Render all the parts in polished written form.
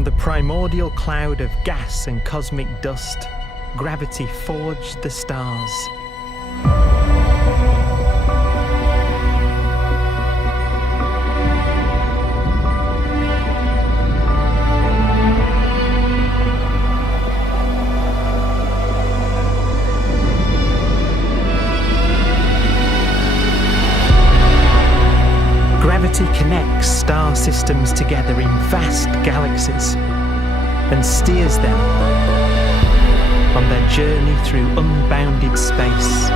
From the primordial cloud of gas and cosmic dust, gravity forged the stars. Gravity connects star systems together in vast galaxies and steers them on their journey through unbounded space.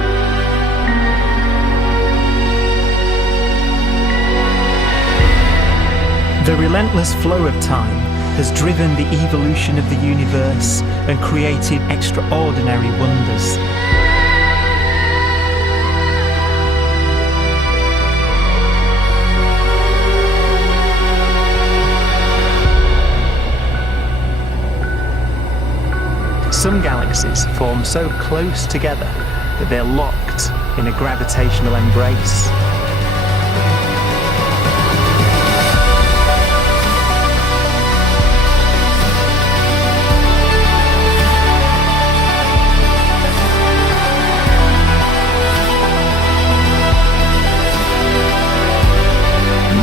The relentless flow of time has driven the evolution of the universe and created extraordinary wonders. Some galaxies form so close together that they're locked in a gravitational embrace.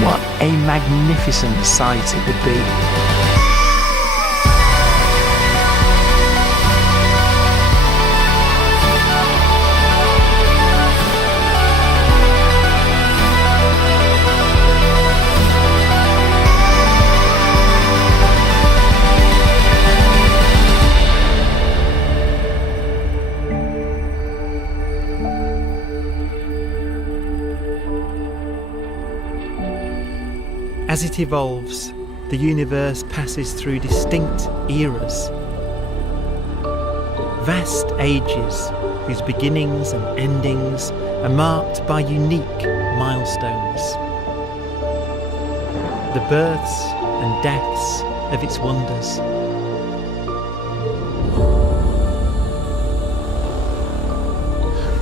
What a magnificent sight it would be. As it evolves, the universe passes through distinct eras. Vast ages whose beginnings and endings are marked by unique milestones. The births and deaths of its wonders.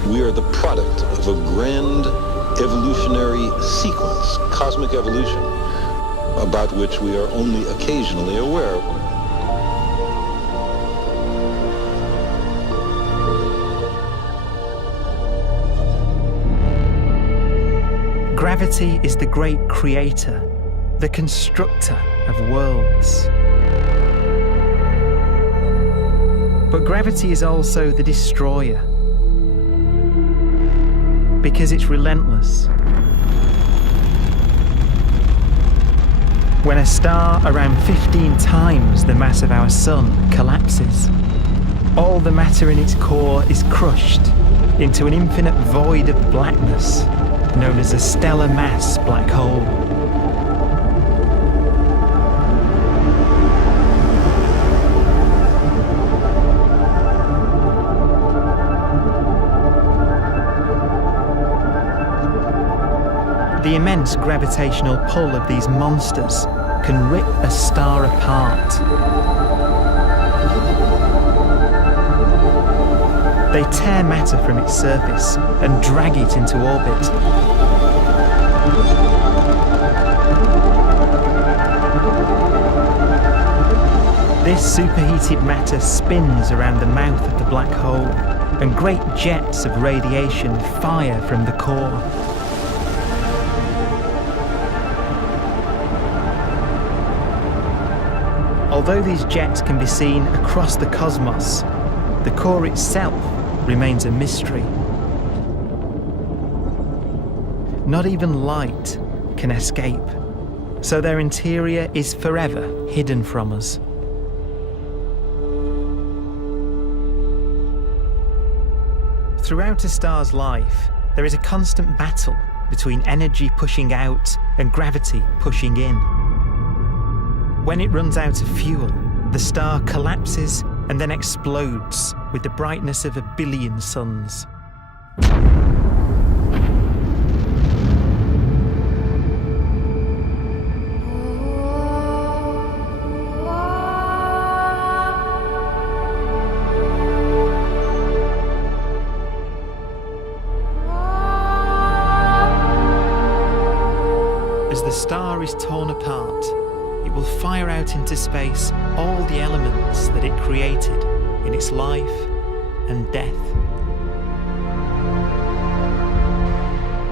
We are the product of a grand evolutionary sequence, cosmic evolution, about which we are only occasionally aware. Gravity is the great creator, the constructor of worlds. But gravity is also the destroyer, because it's relentless. When a star around 15 times the mass of our Sun collapses, all the matter in its core is crushed into an infinite void of blackness known as a stellar mass black hole. The immense gravitational pull of these monsters can rip a star apart. They tear matter from its surface and drag it into orbit. This superheated matter spins around the mouth of the black hole, and great jets of radiation fire from the core. Although these jets can be seen across the cosmos, the core itself remains a mystery. Not even light can escape, so their interior is forever hidden from us. Throughout a star's life, there is a constant battle between energy pushing out and gravity pushing in. When it runs out of fuel, the star collapses and then explodes with the brightness of 1 billion suns. As the star is torn apart, it will fire out into space all the elements that it created in its life and death.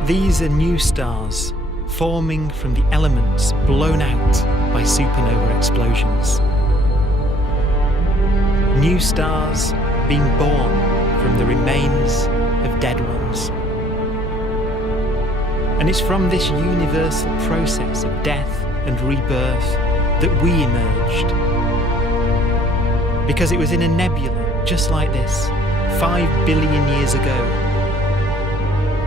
These are new stars forming from the elements blown out by supernova explosions. New stars being born from the remains of dead ones. And it's from this universal process of death and rebirth that we emerged. Because it was in a nebula just like this, 5 billion years ago,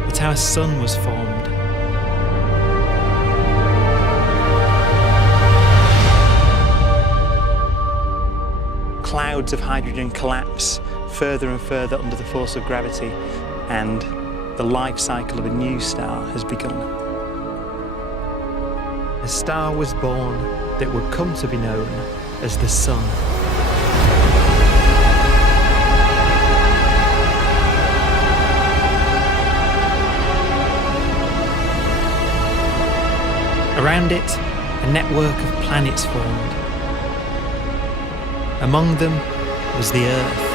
that our sun was formed. Clouds of hydrogen collapse further and further under the force of gravity, and the life cycle of a new star has begun. A star was born that would come to be known as the Sun. Around it, a network of planets formed. Among them was the Earth.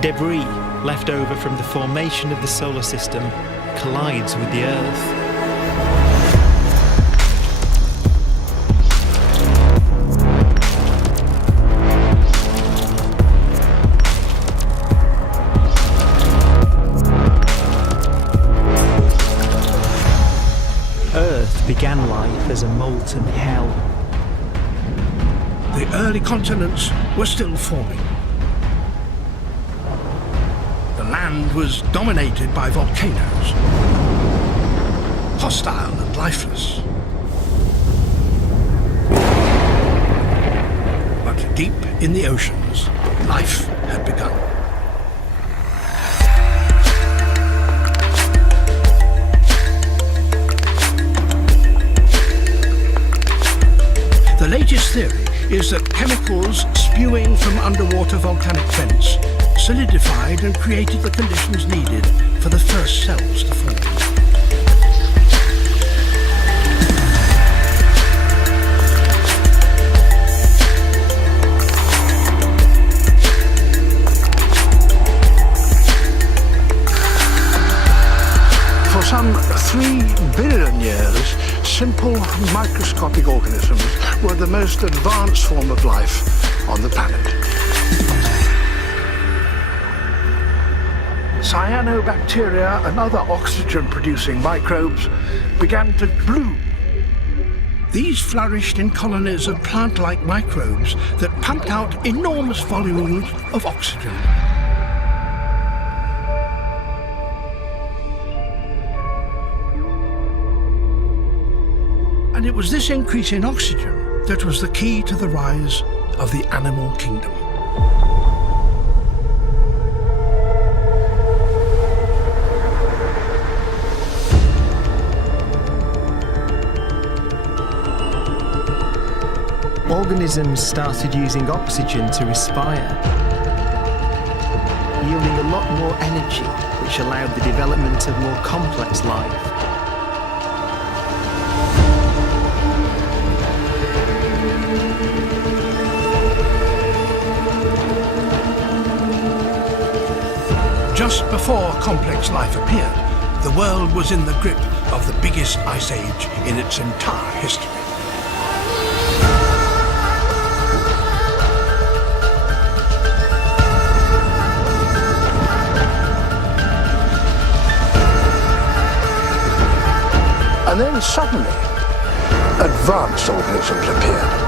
Debris left over from the formation of the solar system collides with the Earth. Earth began life as a molten hell. The early continents were still forming. The land was dominated by volcanoes, hostile and lifeless. But deep in the oceans, life had begun. The latest theory is that chemicals spewing from underwater volcanic vents solidified and created the conditions needed for the first cells to form. For some 3 billion years, simple microscopic organisms were the most advanced form of life on the planet. Cyanobacteria and other oxygen-producing microbes began to bloom. These flourished in colonies of plant-like microbes that pumped out enormous volumes of oxygen. And it was this increase in oxygen that was the key to the rise of the animal kingdom. Organisms started using oxygen to respire, yielding a lot more energy, which allowed the development of more complex life. Just before complex life appeared, the world was in the grip of the biggest ice age in its entire history. And then suddenly, advanced organisms appeared.